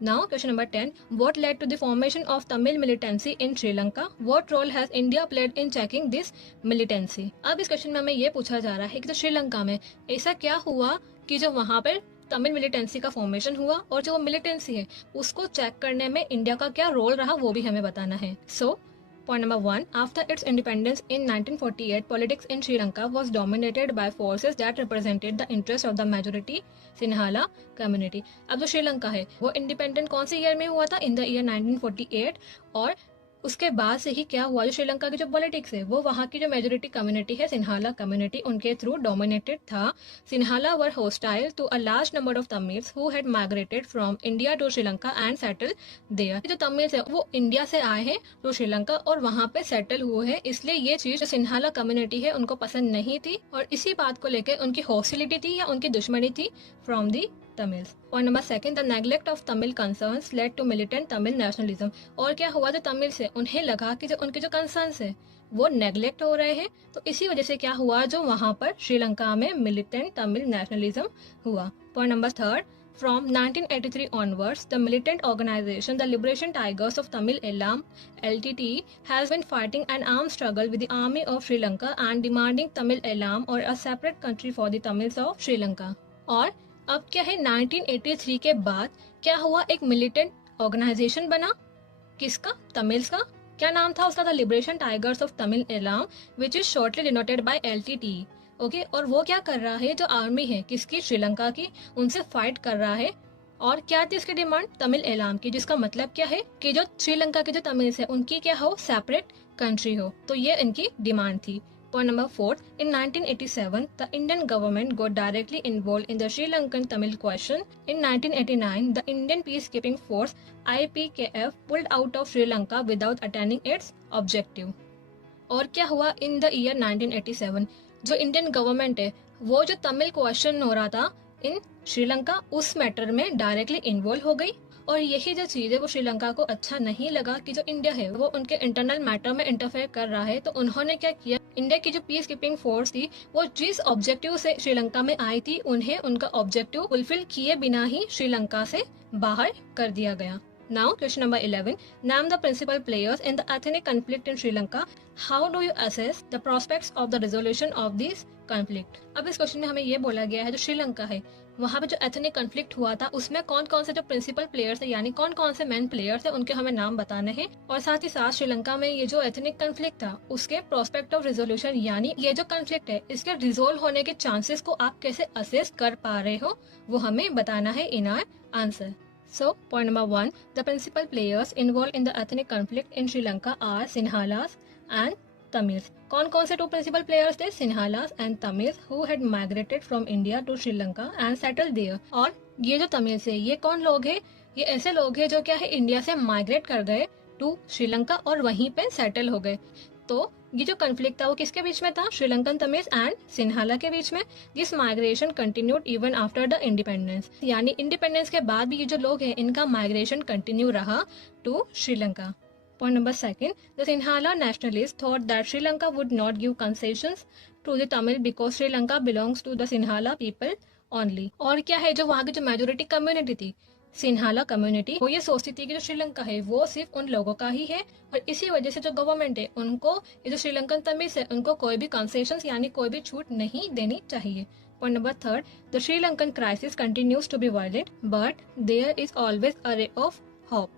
now question number 10, what led to the formation of Tamil militancy in Sri Lanka? What role has India played in checking this militancy? अब इस question में हमें ये पूछा जा रहा है कि तो श्रीलंका में ऐसा क्या हुआ कि जो वहाँ पर तमिल मिलिटेंसी का फॉर्मेशन हुआ और जो वो मिलिटेंसी है उसको चेक करने में इंडिया का क्या रोल रहा वो भी हमें बताना है। सो Point number 1, after its independence in 1948, politics in Sri Lanka was dominated by forces that represented the interest of the majority Sinhala community। अब जो श्रीलंका है वो इंडिपेंडेंट कौन से ईयर में हुआ था? इन द ईयर 1948। और उसके बाद से ही क्या हुआ, जो श्रीलंका की जो पॉलिटिक्स है वो वहाँ की जो मेजोरिटी कम्युनिटी है सिन्हाला कम्युनिटी उनके थ्रू डोमिनेटेड था। Sinhala were hostile to a large number of Tamils who had migrated from India to Sri Lanka and settle there. जो तमिल्स है वो इंडिया से आए हैं टू श्रीलंका और वहाँ पे सेटल हुए हैं, इसलिए ये चीज जो सिन्हाला कम्युनिटी है उनको पसंद नहीं थी और इसी बात को लेकर उनकी हॉस्टिलिटी थी या उनकी दुश्मनी थी from the Tamils. Point number 2, the neglect of Tamil concerns led to militant Tamil nationalism. और क्या हुआ, जो तमिल से उन्हें लगा कि जो उनके जो कंसर्न्स है वो नेग्लेक्ट हो रहे हैं, तो इसी वजह से क्या हुआ, जो वहाँ पर श्रीलंका में मिलिटेंट तमिल नेशनलिज्म हुआ। Point number 3, From 1983 onwards, the militant organization, the Liberation Tigers of Tamil Eelam (LTTE), has been fighting an armed struggle with the army of Sri Lanka and demanding Tamil Eelam or a separate country for the Tamils of Sri Lanka। और अब क्या है, 1983 के बाद क्या हुआ, एक militant organisation बना किसका? तमिल्स का। क्या नाम था उसका? The liberation tigers of Tamil Elam which is shortly denoted by LTT। Okay, और वो क्या कर रहा है? जो आर्मी है किसकी? श्रीलंका की, उनसे फाइट कर रहा है। और क्या थी इसकी डिमांड? तमिल एलाम की, जिसका मतलब क्या है कि जो श्रीलंका के जो तमिल्स है उनकी क्या हो? सेपरेट कंट्री हो। तो ये इनकी डिमांड थी। Point number 4. In 1987, the Indian government got directly involved in the Sri Lankan Tamil question. In 1989, the Indian peacekeeping force IPKF pulled out of Sri Lanka without attaining its objective. और क्या हुआ इन the year 1987? जो Indian government है वो जो Tamil question हो रहा था इन श्रीलंका, उस मैटर में डायरेक्टली इन्वॉल्व हो गई। और यही जो चीज है वो श्रीलंका को अच्छा नहीं लगा कि जो इंडिया है वो उनके इंटरनल मैटर में इंटरफेयर कर रहा है। तो उन्होंने क्या किया? इंडिया की जो पीस कीपिंग फोर्स थी वो जिस ऑब्जेक्टिव से श्रीलंका में आई थी उन्हें उनका ऑब्जेक्टिव फुलफिल किए बिना ही श्रीलंका से बाहर कर दिया गया। Now, question number 11. Name the principal players in the ethnic conflict in Sri Lanka. How do you assess the prospects of the resolution of this conflict? अब इस क्वेश्चन में हमें ये बोला गया है जो श्रीलंका है वहाँ पे जो एथनिक कन्फ्लिक्ट हुआ था उसमें कौन कौन से जो प्रिंसिपल प्लेयर्स है यानी कौन कौन से मेन प्लेयर्स है उनके हमें नाम बताने हैं। और साथ ही साथ श्रीलंका में ये जो एथनिक कन्फ्लिक्ट था उसके प्रोस्पेक्ट ऑफ रिजोल्यूशन यानी ये जो कन्फ्लिक्ट है इसके रिजोल्व होने के चांसेस को आप कैसे असेस कर पा रहे हो वो हमें बताना है in our answer. So, point number 1, the principal players involved in the ethnic conflict in Sri Lanka are Sinhalas and Tamils. कौन कौन से टू प्रिंसिपल प्लेयर्स थे? Sinhalas and Tamils who had migrated from India to Sri Lanka and settle there. और ये जो तमिल्स है ये कौन लोग है? ये ऐसे लोग हैं जो क्या है इंडिया से माइग्रेट कर गए टू श्रीलंका और वहीं पे सेटल हो गए। तो ये जो कन्फ्लिक्ट था वो किसके बीच में था? श्रीलंकन तमिल्स एंड सिन्हाला के बीच में। This migration continued even after the independence, यानी इंडिपेंडेंस के बाद भी ये जो लोग हैं इनका माइग्रेशन कंटिन्यू रहा to Sri Lanka. Point number 2, the Sinhala nationalists thought that Sri Lanka would not give concessions to the Tamil because Sri Lanka belongs to the Sinhala people only. और क्या है जो वहाँ की जो मेजोरिटी कम्युनिटी थी सिन्हाला कम्युनिटी वो ये सोचती थी कि जो श्रीलंका है वो सिर्फ उन लोगों का ही है और इसी वजह से जो गवर्नमेंट है उनको ये जो श्रीलंकन तमिल्स है उनको कोई भी कंसेशंस यानी कोई भी छूट नहीं देनी चाहिए। Point number 3, the Sri Lankan crisis continues to be violent but there is always a ray of hope.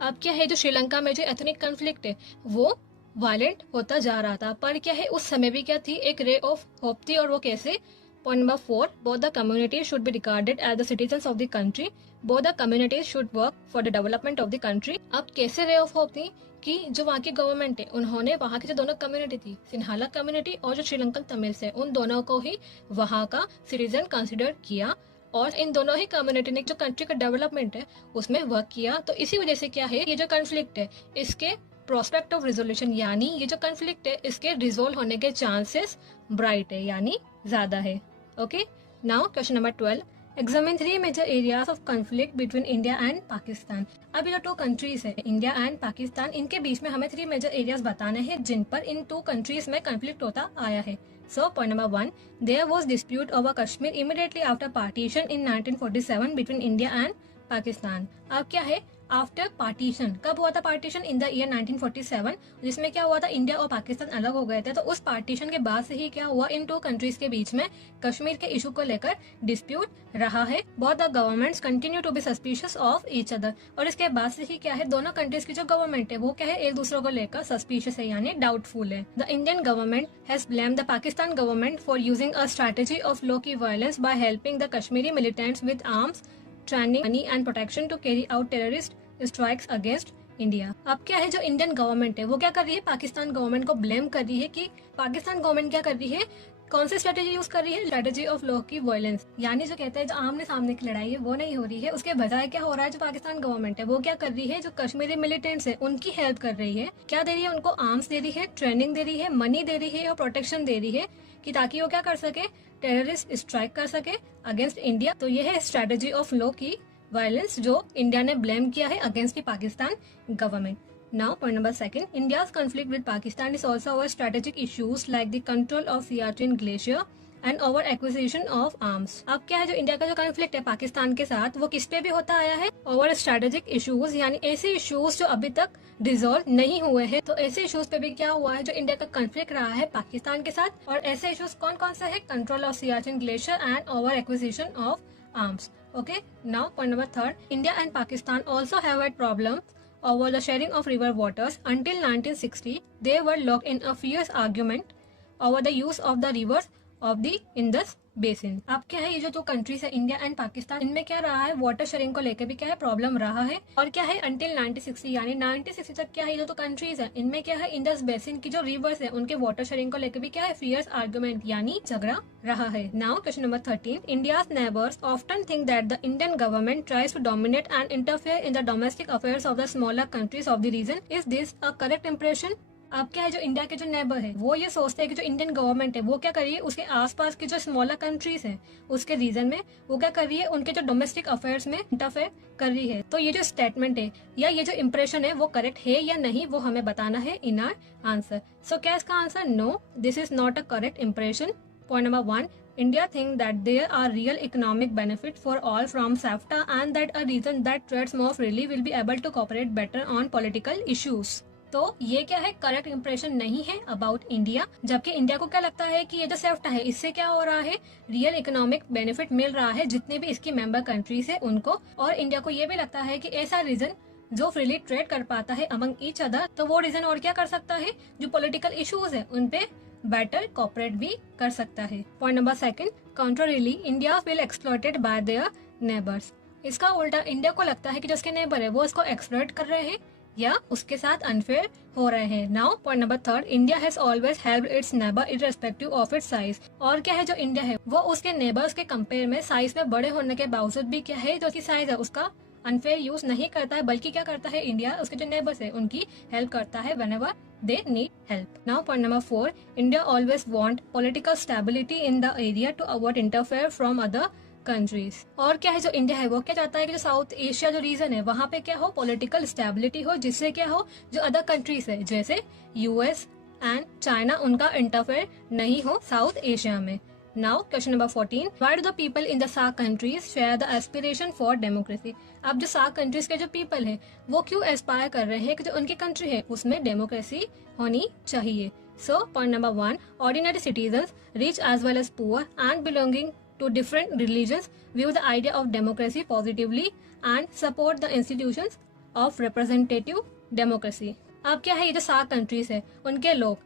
अब क्या है जो श्रीलंका में जो एथनिक कन्फ्लिक्ट है वो वायलेंट होता जा रहा था पर क्या है उस समय भी क्या थी? एक रे ऑफ होप थी। और वो कैसे? Point number 4, both the communities should be regarded as the citizens of the country. Both the communities should work for the development of the country. अब कैसे रे ऑफ होप थी कि जो वहाँ की गवर्नमेंट है उन्होंने वहाँ की जो दोनों कम्युनिटी थी सिन्हाला कम्युनिटी और जो श्रीलंकन तमिल्स है उन दोनों को ही वहाँ का सिटीजन कंसिडर किया और इन दोनों ही कम्युनिटी ने जो कंट्री का डेवलपमेंट है उसमें वर्क किया। तो इसी वजह से क्या है ये जो कन्फ्लिक्ट है इसके प्रोस्पेक्ट ऑफ रिजोल्यूशन यानी ये जो कन्फ्लिक्ट है इसके रिजोल्व होने के चांसेस ब्राइट है यानी ज्यादा है। Okay, now question number 12, examine 3 major areas of conflict between India and Pakistan. अब ये जो टू कंट्रीज है इंडिया एंड पाकिस्तान इनके बीच में हमें 3 मेजर एरियाज बताने हैं जिन पर इन टू कंट्रीज में कन्फ्लिक्ट होता आया है। So, point number 1, there was dispute over Kashmir immediately after partition in 1947 between India and Pakistan. अब क्या है? आफ्टर पार्टीशन, कब हुआ था पार्टीशन? इन द ईयर 1947, जिसमें क्या हुआ था इंडिया और पाकिस्तान अलग हो गए थे। तो उस पार्टीशन के बाद से ही क्या हुआ इन टू कंट्रीज के बीच में कश्मीर के इशू को लेकर डिस्प्यूट रहा है। Both the governments continue to be suspicious of each other, और इसके बाद से ही क्या है दोनों कंट्रीज की जो गवर्नमेंट है वो क्या है एक दूसरे को लेकर सस्पिशियस है यानी डाउटफुल है। The Indian government has blamed the Pakistan government for using a strategy of low key violence by helping the Kashmiri militants with arms, training, money and protection to carry out terrorist strikes against India. अब क्या है जो Indian government है वो क्या कर रही है? पाकिस्तान गवर्नमेंट को ब्लेम कर रही है कि पाकिस्तान गवर्नमेंट क्या कर रही है? कौन सी स्ट्रेटेजी यूज कर रही है? स्ट्रेटेजी ऑफ लॉ की वायलेंस, यानी जो कहते हैं जो आमने सामने की लड़ाई है वो नहीं हो रही है। उसके बजाय क्या हो रहा है जो पाकिस्तान गवर्नमेंट है वो क्या कर रही है? जो कश्मीरी मिलिटेंट्स है उनकी हेल्प कर रही है। क्या दे रही है? उनको आर्म्स दे रही है, ट्रेनिंग दे रही है, मनी दे रही है और प्रोटेक्शन दे रही है कि ताकि वो क्या कर सके? टेररिस्ट स्ट्राइक कर सके अगेंस्ट इंडिया। तो ये है स्ट्रेटेजी ऑफ लॉ की वायलेंस जो इंडिया ने ब्लेम किया है against the Pakistan government. Now, point number 2, India's conflict with Pakistan is also over strategic issues like the control of Siachen Glacier and over acquisition of arms. अब क्या है जो India का जो कॉन्फ्लिक्ट है पाकिस्तान के साथ वो किस पे भी होता आया है? ओवर स्ट्रेटेजिक इश्यूज, यानी ऐसे इश्यूज जो अभी तक रिजोल्व नहीं हुए हैं। तो ऐसे इश्यूज पे भी क्या हुआ है जो इंडिया का कॉन्फ्लिक्ट रहा है पाकिस्तान के साथ। और ऐसे इश्यूज कौन कौन से है? Control of Siachen glacier and over acquisition of arms. Okay, now point number 3, India and Pakistan also have had problems over the sharing of river waters. Until 1960, they were locked in a fierce argument over the use of the rivers of the Indus basin. अब क्या है, ये जो दो countries है India and Pakistan, इनमें क्या रहा है, वाटर शेयरिंग को लेकर भी क्या है प्रॉब्लम रहा है। और क्या है, अंटिल 1960 यानी 1960 तक क्या है, ये जो दो कंट्रीज है इनमें क्या है, इंडस बेसिन की जो रिवर्स है उनके वाटर शेयरिंग को लेकर भी क्या है, फियर्स आर्गुमेंट यानी झगड़ा रहा है। Now question number 13, India's neighbours often think that the Indian government tries to dominate and interfere in the domestic affairs of the smaller countries of the region. Is this a correct impression? अब क्या है, जो India के जो neighbour है वो ये सोचते हैं कि जो इंडियन गवर्नमेंट है वो क्या कर रही है, उसके आसपास की जो स्मॉलर कंट्रीज है उसके रीजन में वो क्या कर रही है, उनके जो डोमेस्टिक अफेयर्स में इंटरफेयर कर रही है। तो ये जो स्टेटमेंट है या ये जो इंप्रेशन है वो करेक्ट है या नहीं, वो हमें बताना है इन आर आंसर। सो क्या इसका answer? No, this is not a correct impression. Point number 1, India think that there are real economic benefits for all from SAFTA and that a region that trades more freely will be able to cooperate better on political issues. तो ये क्या है, correct impression नहीं है about India. जबकि India को क्या लगता है कि ये जो सेफ्टा है इससे क्या हो रहा है, रियल इकोनॉमिक बेनिफिट मिल रहा है जितने भी इसकी मेंबर कंट्रीज है उनको। और इंडिया को ये भी लगता है कि ऐसा रीजन जो फ्रीली ट्रेड कर पाता है अमंग ईच अदर, तो वो रीजन और क्या कर सकता है, जो पॉलिटिकल इश्यूज है उनपे बेटर कॉपरेट भी कर सकता है। Point number 2, contrarily India will exploited by their neighbours. इसका उल्टा इंडिया को लगता है कि जो उसके नेबर है वो इसको एक्सप्लॉइट कर रहे हैं या उसके साथ अनफेयर हो रहे हैं। Now point number 3, India has always helped it's neighbour irrespective of its size. और क्या है, जो इंडिया है वो उसके नेबर्स के कंपेयर में साइज में बड़े होने के बावजूद भी क्या है, जो उसकी साइज है उसका अनफेयर यूज नहीं करता है, बल्कि क्या करता है, इंडिया उसके जो नेबर्स है उनकी हेल्प करता है whenever they need help. Now point number 4, India always want political stability in the area to avoid interfere from other countries. और क्या है, जो इंडिया है वो क्या चाहता है कि जो साउथ एशिया जो रीजन है वहाँ पे क्या हो, पॉलिटिकल स्टेबिलिटी हो, जिससे क्या हो, जो अदर कंट्रीज है जैसे यूएस एंड चाइना उनका इंटरफेयर नहीं हो साउथ एशिया में। Now question number 14, why do the people in the SAARC countries share the aspiration for democracy. अब जो सार्क कंट्रीज के जो पीपल है वो क्यों एस्पायर कर रहे हैं कि जो उनकी कंट्री है उसमें डेमोक्रेसी होनी चाहिए। So point number 1, ordinary citizens rich as well as poor and belonging to different religions view the idea of democracy positively and support the institutions of representative democracy। अब क्या है, ये जो सार्क कंट्रीज है उनके लोग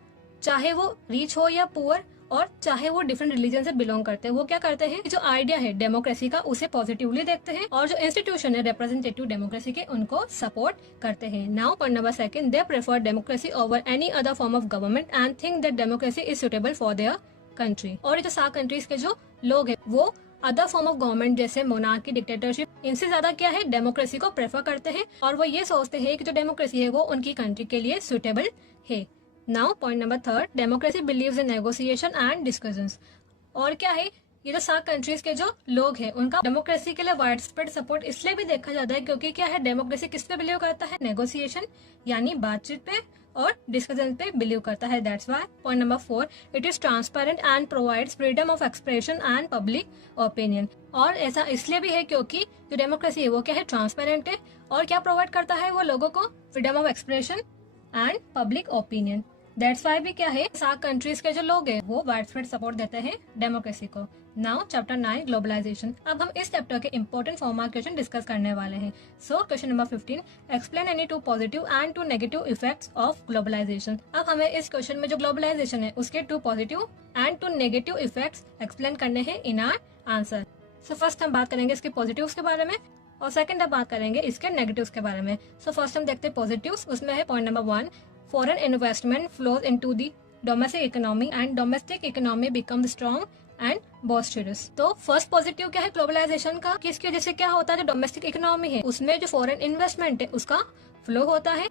चाहे वो रिच हो या पुअर और चाहे वो डिफरेंट रिलीजन से बिलोंग करते हैं, वो क्या करते हैं, जो आइडिया है डेमोक्रेसी का उसे पॉजिटिवली देखते हैं और जो इंस्टीट्यूशन है रिप्रेजेंटेटिव डेमोक्रेसी के उनको सपोर्ट करते हैं। Now point number 2, they prefer democracy over any other form of government and think that democracy is suitable for their country. और ये जो सार्क कंट्रीज के जो लोग हैं वो अदर फॉर्म ऑफ गवर्नमेंट जैसे मोनार्की, डिक्टेटरशिप, इनसे ज्यादा क्या है, डेमोक्रेसी को प्रेफर करते हैं और वो ये सोचते हैं कि जो डेमोक्रेसी है वो उनकी कंट्री के लिए सुटेबल है। Now point number 3, democracy believes in negotiation and discussions. और क्या है, ये जो सार्क कंट्रीज के जो लोग हैं उनका डेमोक्रेसी के लिए वाइड स्प्रेड सपोर्ट इसलिए भी देखा जाता है क्योंकि क्या है, डेमोक्रेसी किस पे बिलीव करता है, नेगोशिएशन यानी बातचीत पे और डिस्कशन पे बिलीव करता है। That's why point number 4, it is transparent and provides freedom of expression and public opinion. और ऐसा इसलिए भी है क्योंकि जो डेमोक्रेसी है वो क्या है, ट्रांसपेरेंट है और क्या प्रोवाइड करता है वो लोगों को, freedom of expression and public opinion. That's why भी क्या है, सार्क कंट्रीज के जो लोग हैं वो वाइड स्प्रेड सपोर्ट देते हैं डेमोक्रेसी को। Now chapter 9, globalisation. अब हम इस चैप्टर के इंपॉर्टेंट फॉर्मल क्वेश्चन डिस्कस करने वाले हैं। So question number 15, explain any 2 positive and 2 negative effects of globalisation. अब हमें इस क्वेश्चन में जो ग्लोबलाइजेशन है उसके 2 positive and 2 negative effects explain करने हैं इन आर आंसर। सो फर्स्ट हम बात करेंगे इसके पॉजिटिव्स के बारे में और सेकंड हम बात करेंगे इसके नेगेटिव्स के बारे में। सो फर्स्ट हम देखते हैं पॉजिटिव्स। उसमें है point number 1, foreign investment flows into the domestic economy and domestic economy becomes strong and boisterous। तो फर्स्ट पॉजिटिव क्या है ग्लोबलाइजेशन का, कि इसकी वजह से क्या होता है, जो डोमेस्टिक इकोनॉमी है उसमें जो फॉरेन इन्वेस्टमेंट है उसका फ्लो होता है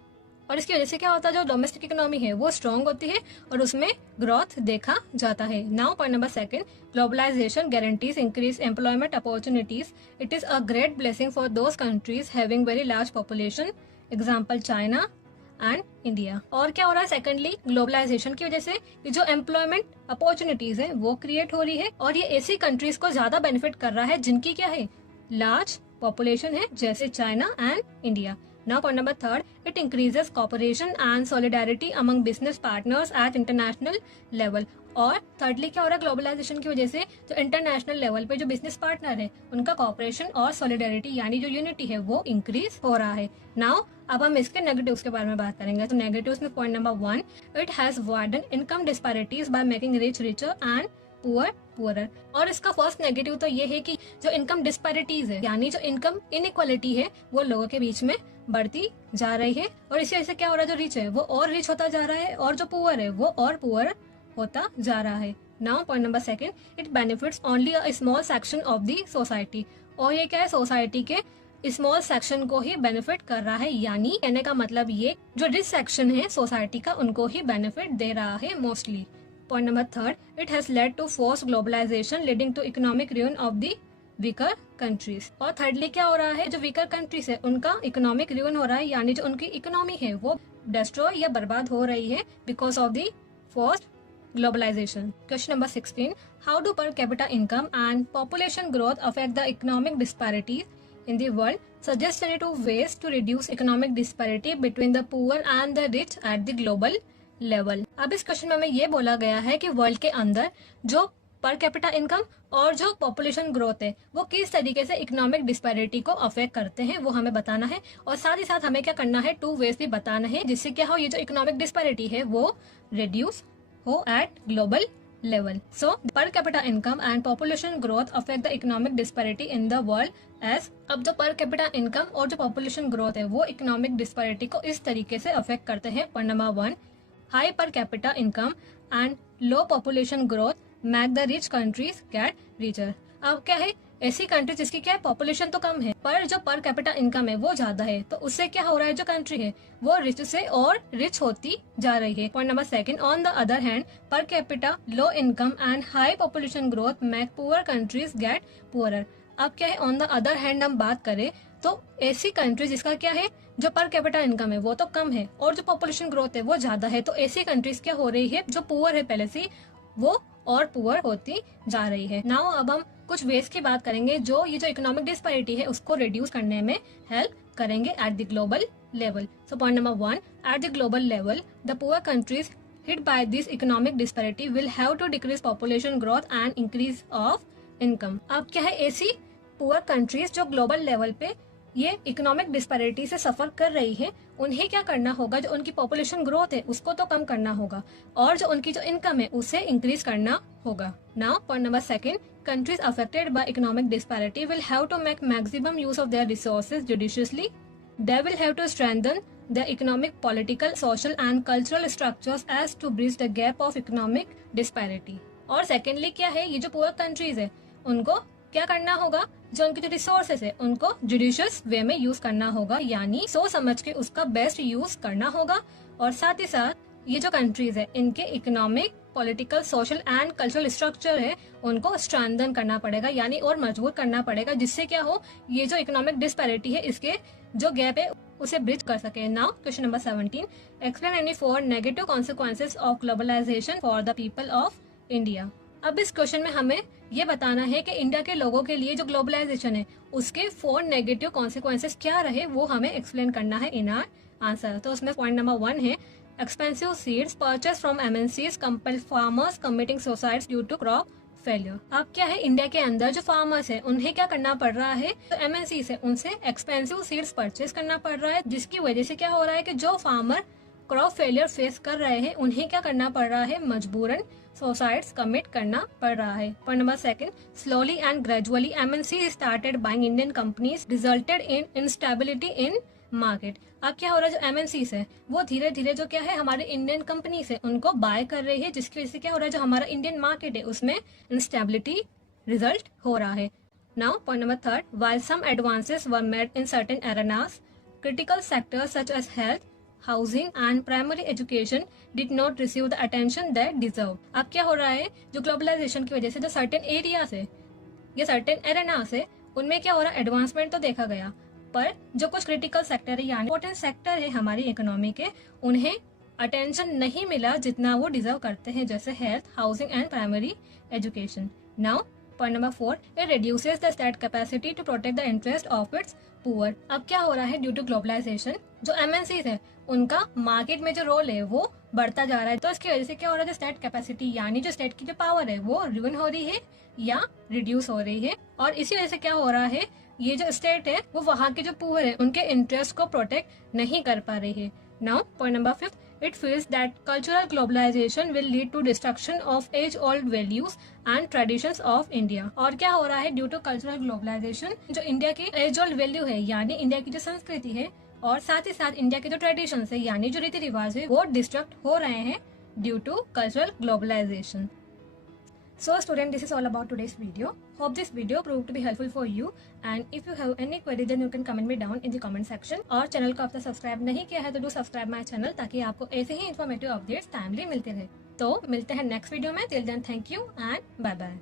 और इसकी वजह से क्या होता है, जो डोमेस्टिक इकोनॉमी है वो स्ट्रॉन्ग होती है और उसमें ग्रोथ देखा जाता है। Now point number 2, globalisation guarantees increase employment opportunities. It is a great blessing for those countries having very large population, example China and India. और क्या हो रहा है, सेकेंडली ग्लोबलाइजेशन की वजह से जो एम्प्लॉयमेंट अपॉर्चुनिटीज है वो क्रिएट हो रही है और ये ऐसी कंट्रीज को ज्यादा बेनिफिट कर रहा है जिनकी क्या है, लार्ज पॉपुलेशन है, जैसे China and India. Now point number 3, it increases cooperation and solidarity among business partners at international level. और थर्डली क्या हो रहा है, ग्लोबलाइजेशन की वजह से जो इंटरनेशनल लेवल पे जो बिजनेस पार्टनर है उनका कोऑपरेशन और सॉलिडारिटी यानी जो यूनिटी है वो इंक्रीज हो रहा है। नाउ अब हम इसके नेगेटिव्स के बारे में बात करेंगे। तो नेगेटिव्स में point number 1, it has widen income disparities by making rich richer and poor poorer. और इसका फर्स्ट नेगेटिव तो ये है कि जो इनकम डिस्पैरिटीज है, यानी जो इनकम इनइक्वालिटी है, वो लोगों के बीच में बढ़ती जा रही है। और इसी वजह से क्या हो रहा है, जो रिच है वो और रिच होता जा रहा है और जो पुअर है वो और पुअर होता जा रहा है। Now point number 2, it benefits only a small section of the society. और ये क्या है, सोसाइटी के स्मॉल सेक्शन को ही बेनिफिट कर रहा है, यानी कहने का मतलब ये जो रिच सेक्शन है सोसाइटी का उनको ही बेनिफिट दे रहा है mostly. Point number 3, it has led to force globalisation leading to economic ruin of the weaker countries. और थर्डली क्या हो रहा है, जो वीकर कंट्रीज है उनका इकोनॉमिक ruin हो रहा है, यानी जो उनकी इकोनॉमी है वो डिस्ट्रॉय या बर्बाद हो रही है because of the forced globalisation. Question number 16, how do per capita income and population growth affect the economic disparities in the world? Suggest any two ways to reduce economic disparity between the poor and the rich at the global level. अब इस question में हमें ये बोला गया है कि world के अंदर जो पर कैपिटा इनकम और जो पॉपुलेशन ग्रोथ है वो किस तरीके से इकोनॉमिक डिस्पैरिटी को अफेक्ट करते हैं वो हमें बताना है। और साथ ही साथ हमें क्या करना है, 2 वेज भी बताना है जिससे क्या हो, ये जो इकोनॉमिक डिस्पैरिटी है वो रिड्यूस हो eight global level. So, per capita income and population growth affect the economic disparity in the world as। अब जो per capita income और जो population growth है वो economic disparity को इस तरीके से affect करते हैं। Point number 1, high per capita income and low population growth make the rich countries get richer। अब क्या है, ऐसी कंट्री जिसकी क्या है पॉपुलेशन तो कम है पर जो पर कैपिटा इनकम है वो ज्यादा है, तो उससे क्या हो रहा है, जो कंट्री है वो रिच से और रिच होती जा रही है। Point number 2, on the other hand per capita low income and high population growth make poor countries get poorer. अब क्या है, ऑन द अदर हैंड हम बात करें तो ऐसी कंट्री जिसका क्या है, जो पर कैपिटा इनकम है वो तो कम है और जो पॉपुलेशन ग्रोथ है वो ज्यादा है, तो ऐसी कंट्रीज क्या हो रही है, जो पुअर है पहले से वो और पुअर होती जा रही है। नाउ अब हम कुछ वेज की बात करेंगे जो ये जो इकोनॉमिक डिस्पैरिटी है उसको रिड्यूस करने में हेल्प करेंगे at the global level. So point number 1, at the global level the poor countries hit by this economic disparity will have to decrease population growth and increase of income। अब क्या है, ऐसी poor countries जो global level पे ये economic disparity से सफर कर रही है, उन्हें क्या करना होगा, जो उनकी पॉपुलेशन ग्रोथ है उसको तो कम करना होगा और जो उनकी जो इनकम है उसे इंक्रीज करना होगा। Now point number 2, countries affected by economic disparity will have to make maximum use of their resources judiciously। They will have to strengthen their economic, political, social and cultural structures as to bridge the gap of economic disparity। और secondly क्या है, ये जो poor countries है उनको क्या करना होगा, जो उनके जो रिसोर्सेस है उनको जुडिशियस वे में यूज करना होगा, यानी सोच समझ के उसका बेस्ट यूज करना होगा। और साथ ही साथ ये जो कंट्रीज है इनके economic, political, social and cultural structure है उनको स्ट्रेंथन करना पड़ेगा, यानी और मजबूत करना पड़ेगा, जिससे क्या हो, ये जो इकोनॉमिक डिस्पैरिटी है इसके जो गैप है उसे ब्रिज कर सके। Now question number 17, explain any 4 negative consequences of globalisation for the people of India. अब इस क्वेश्चन में हमें ये बताना है कि इंडिया के लोगों के लिए जो ग्लोबलाइजेशन है उसके 4 नेगेटिव कॉन्सिक्वेंसेस क्या रहे वो हमें एक्सप्लेन करना है इन आर आंसर। तो उसमें पॉइंट नंबर 1 है, expensive seeds purchase from MNCs compel farmers committing suicides due to crop failure. अब क्या है, इंडिया के अंदर जो फार्मर्स है उन्हें क्या करना पड़ रहा है, तो एमएनसी से उनसे एक्सपेंसिव सीड्स परचेज करना पड़ रहा है, जिसकी वजह से क्या हो रहा है कि जो फार्मर क्रॉप फेलियर फेस कर रहे हैं उन्हें क्या करना पड़ रहा है, मजबूरन सुसाइड्स कमिट करना पड़ रहा है। Point number 2, slowly and gradually MNC started buying Indian companies resulted in instability in market. अब क्या हो रहा है, जो एमएनसीज है वो धीरे धीरे जो क्या है हमारे इंडियन कंपनीज है उनको बाय कर रही है, जिसकी वजह से क्या हो रहा है, जो हमारा इंडियन मार्केट है उसमें इंस्टेबिलिटी रिजल्ट हो रहा है। Now point number 3, while some advances were made in certain arenas, critical sectors such as health, housing and primary education did not receive the attention that deserve. अब क्या हो रहा है, जो ग्लोबलाइजेशन की वजह से जो सर्टेन एरियाज है या सर्टेन एरेनास है उनमें क्या हो रहा है, एडवांसमेंट तो देखा गया पर जो कुछ क्रिटिकल सेक्टर है यानी इंपॉर्टेंट सेक्टर है हमारी इकोनॉमी के, उन्हें अटेंशन नहीं मिला जितना वो डिजर्व करते हैं, जैसे health, housing and primary education. Now point number 4, it reduces the state capacity to protect the interest of its poor. अब क्या हो रहा है, ड्यू टू ग्लोबलाइजेशन जो एमएनसीज है उनका मार्केट में जो रोल है वो बढ़ता जा रहा है, तो इसकी वजह से क्या हो रहा है, जो स्टेट कैपेसिटी यानी जो स्टेट की जो पावर है वो रिवन हो रही है या रिड्यूस हो रही है। और इसी वजह से क्या हो रहा है, ये जो स्टेट है वो वहाँ के जो पुअर है उनके इंटरेस्ट को प्रोटेक्ट नहीं कर पा रही है। Now point number 5, it feels that cultural globalization will lead to destruction of age-old values and traditions of India। और क्या हो रहा है ड्यू टू कल्चरल ग्लोबलाइजेशन, जो इंडिया की एज ओल्ड वैल्यू है यानी इंडिया की जो संस्कृति है और साथ ही साथ इंडिया के जो ट्रेडिशंस है यानी जो रीति रिवाज है वो डिस्ट्रक्ट हो रहे हैं due to cultural globalisation. So student, this is all about today's video. Hope this video proved to be helpful for you, and if you have any query then you can comment me down in the comment section। और channel को अब तक subscribe नहीं किया है तो do subscribe my channel ताकि आपको ऐसे ही इन्फॉर्मेटिव अपडेट्स टाइमली मिलते रहे। तो मिलते हैं नेक्स्ट वीडियो में। Till then thank you and bye bye.